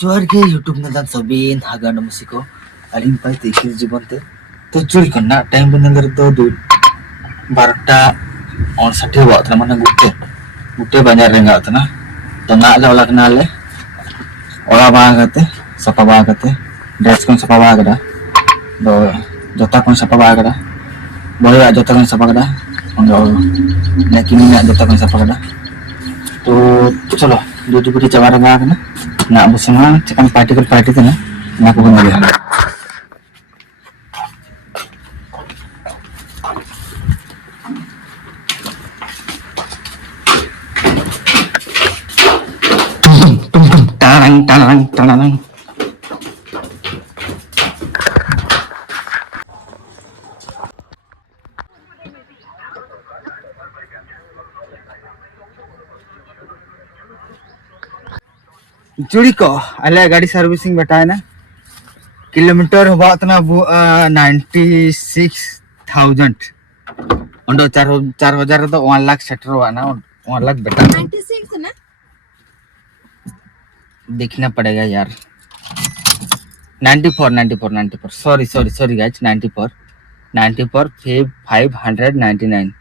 जोर के यूट्यूब नदान सबीन हागा नमसिको अलिन पाई तेखिर जीवन ते तो चुरी करना टाइम बंदर तो दू 12:59 बात ना माने गुटे बाजार रेंगा तना तो ना जावला कना ले ओला बागते सपा बागते ड्रेस को सपा बागदा दो जोता को सपा बागदा बोया जोता को सपा बागदा और लेकिन ना जोता को सपा बागदा तो चलो दो बुटी चावा रंगा कना ना अब semua cekan party tu na aku pun lagi tarang चुड़ी को अले गाड़ी सर्विसिंग बताए ना किलोमीटर हुआ तना 96,000 उन्डो 4,000 तो 1 लाख सेटर हुआ ना 1 लाख बेटा 96 ना देखना पड़ेगा यार 94 सॉरी गाइस 94 599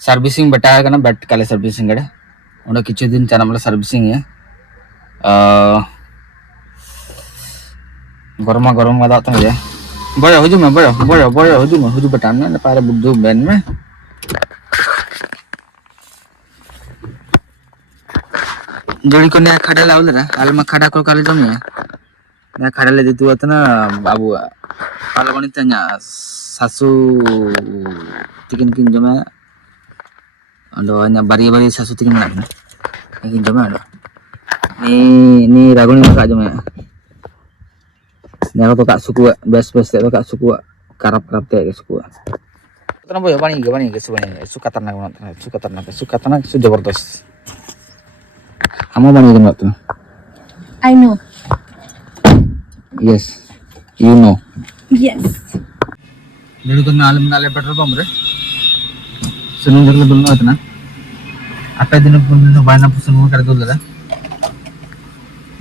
सर्विसिंग बताएगा ना बट कल सर्विसिंग है उन्हें किसी दिन चला मतलब सर्विसिंग है गरम वाला तो है बड़ा हो जुम बताना ना पारे बुद्धू बैन में जोड़ी को नया खड़ा लाओ लरा आलमा खड़ा को काले जमी है नया खड़ा ले देतु आता ना बाबू पाला बनी तanya सासू tikin जमे ando hanya bari sasu tikin mana ini jama ando ni raguni maka jama ni aku kak suku bes itu kak suku karap te suku tana boy bani ke suka tanah su jabardast kamu bani jama tu I know yes you know yes dulu kan naale petrol pump re sunung jagla dulu atna apa दिन pun बायना sunung कर दो लगा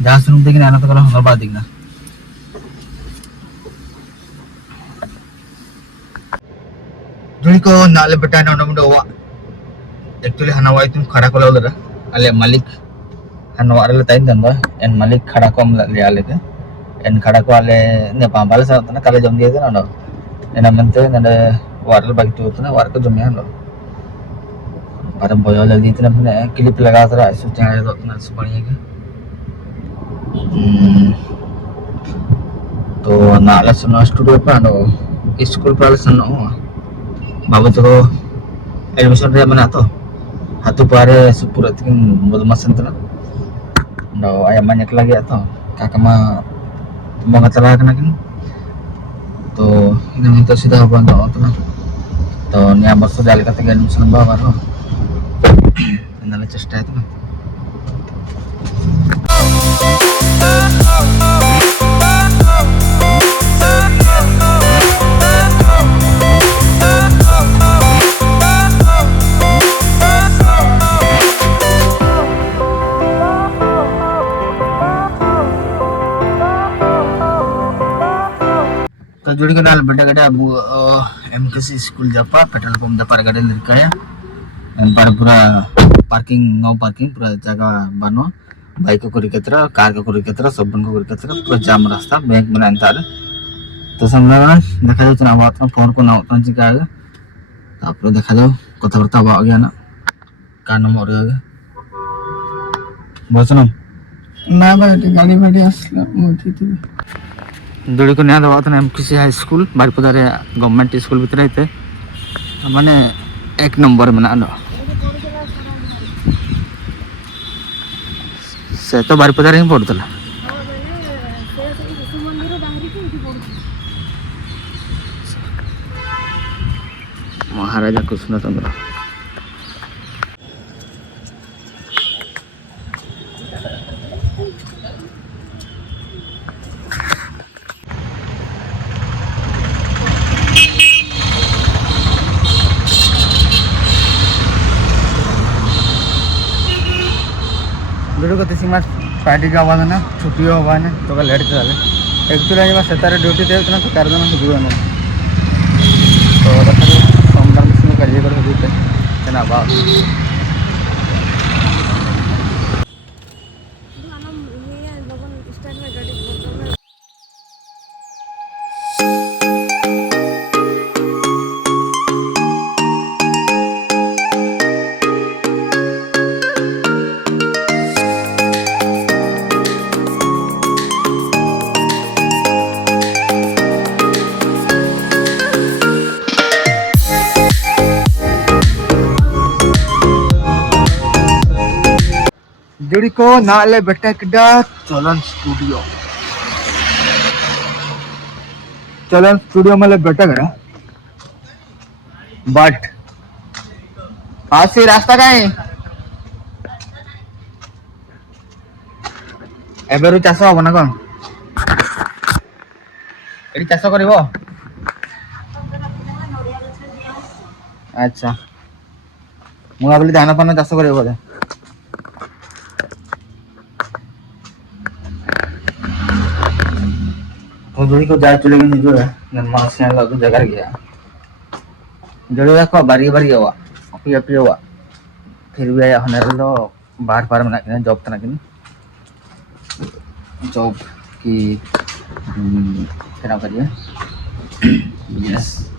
जहाँ sunung देखने आना तो कल हमारा बात देखना जोड़ी को नाले बेटा ना मुंडा हुआ एक्चुअली हनावा तुम खड़ा को लगा अले मालिक हनावा अले टाइम दंबा एन मालिक खड़ा को हम ले आले के एन खड़ा को अले ने पांबाल सा ना कल जम दिए थे ना एना मनते ना वारल बाकी तो ना वार को जम यानो para boyo lagi itu namanya klip लगा था ऐसे चाहे तो अपना सुबह के तो नाला सुनो स्टूडियो पर नो स्कूल पर सुनो बाबू तो एडमिशन रे मना तो हाथु पारे सुपुर तिकिन बदमाश संतना नो ayam banyak lagi atau kakak mah mau ngatala kana kin तो ini itu sudah bantu तो ni abang sudah lihat tiga admission बाबा रो नला चेष्टा है तो जोड़ी के नाल बड़ा गड़ा एमकेसी स्कूल जापा पेट्रोल पंप दा पार गाड़ी लिरकाया बार पूरा पार्किंग नो पार्किंग पूरा जगह बनो बाइक को करी कार को करी सब बन को करी पूरा जाम रास्ता बैंक में अंतर तो समझा देखा जाओ चुनाव आता फोन को ना उतना चिका है तापर देखा जाओ कथा बर्ता बा गया ना कार नंबर गया बसनम ना बाटी गाड़ी बाड़ी असला मोती थी जोड़ी को नया दवा था एमकेसी हाई स्कूल बारिपदा रे गवर्नमेंट स्कूल भीतर रहते माने एक नंबर में ना से तो बारिपदा रे पड़तला महाराजा कृष्णचंद्र जोड़ी को तीसी मास पार्टी का आवाज ना छुट्टी हुआ ना तो का लेट चले एक्चुअली आज सेतारे ड्यूटी थे उतना तो कर देना तो जुआ ना तो देखो सोमवार में शुरू करिए कर होते तना बाप जोड़ी को नाले बेटा किडा चलन स्टूडियो में बेटा करा बट आज से रास्ता का है एबेरु चाष हम ना कौन ये चाष कर अच्छा मुझे भाविली धान फान चाष कर बोधे जोड़ी को जाए चले गए जो है मासिया लग जगह गया जोड़ी देखो बारी बारी हुआ अपी अपी हुआ फिर भी आया होने लो बार बार मना के जॉब तना किन जॉब की क्या करिए बिजनेस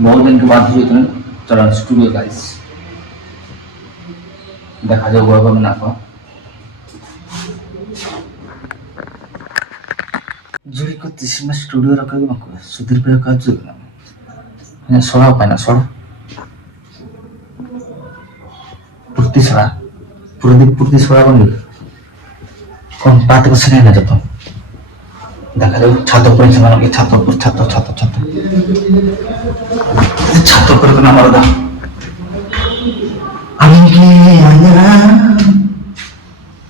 बहुत दिन के बाद हुई तो चलो स्टूडियो गाइस देखा जाओ वो बना को जोड़ी को तीसरी में स्टूडियो रखा गया मको सुधीर पे का जो ने सोड़ा पाना सोड़ा पुर्ती सोड़ा बन कौन बात को सुने ना जब देखा जाओ छातो पर से मानो कि छातो पर तो ना मरदा आंगे आया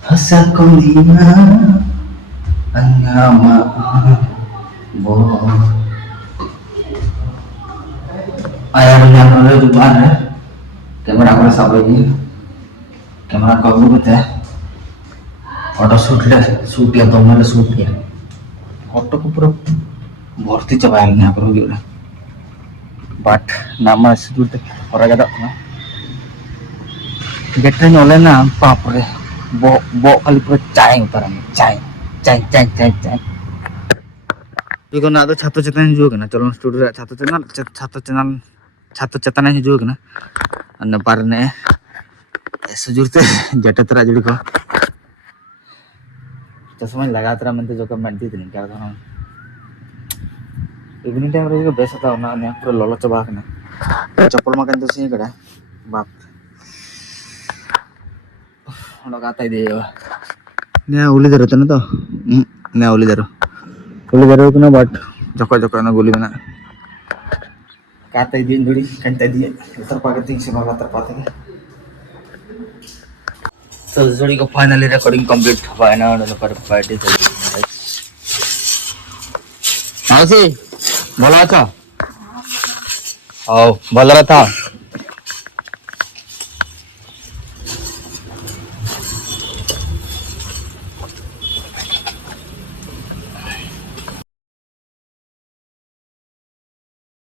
हंसा कोलिना अंगामा वो आया दुनिया में जो बाहर है कैमरा को सब लगी कैमरा का वो बताया फोटो शूट किया तो मैंने शूट किया फोटो को पूरा भर्ती चबाया यहाँ पर होगी बट नाम शूट और आगे ना गेट रे नले ना बाप रे बो खाली पूरा चाय उतार चाय देखो ना तो छात्र चेतन जो ना चलो स्टूडियो छात्र चेतन जो ना अन्य पार ने ऐसे जुड़ते जटे तरह जुड़ी को चश्मा लगा तरह मनते जो कमेंट दी नहीं क्या था इवनिंग टाइम रे जो बेस था ना ने पूरा ललो चबा के ना चप्पल मकन तो सही कड़ा बाप लगाता ही दे ने उली दरो तो ना तो ने उली दरो को ना बट जको ना गोली बना काता ही दिन जुड़ी कंटा दिए उतर पाके तीन से भागा तर पाते तो जोड़ी को फाइनली रिकॉर्डिंग कंप्लीट हुआ है ना और पर पार्टी चली हाँ सी बोला था ओ बोल रहा था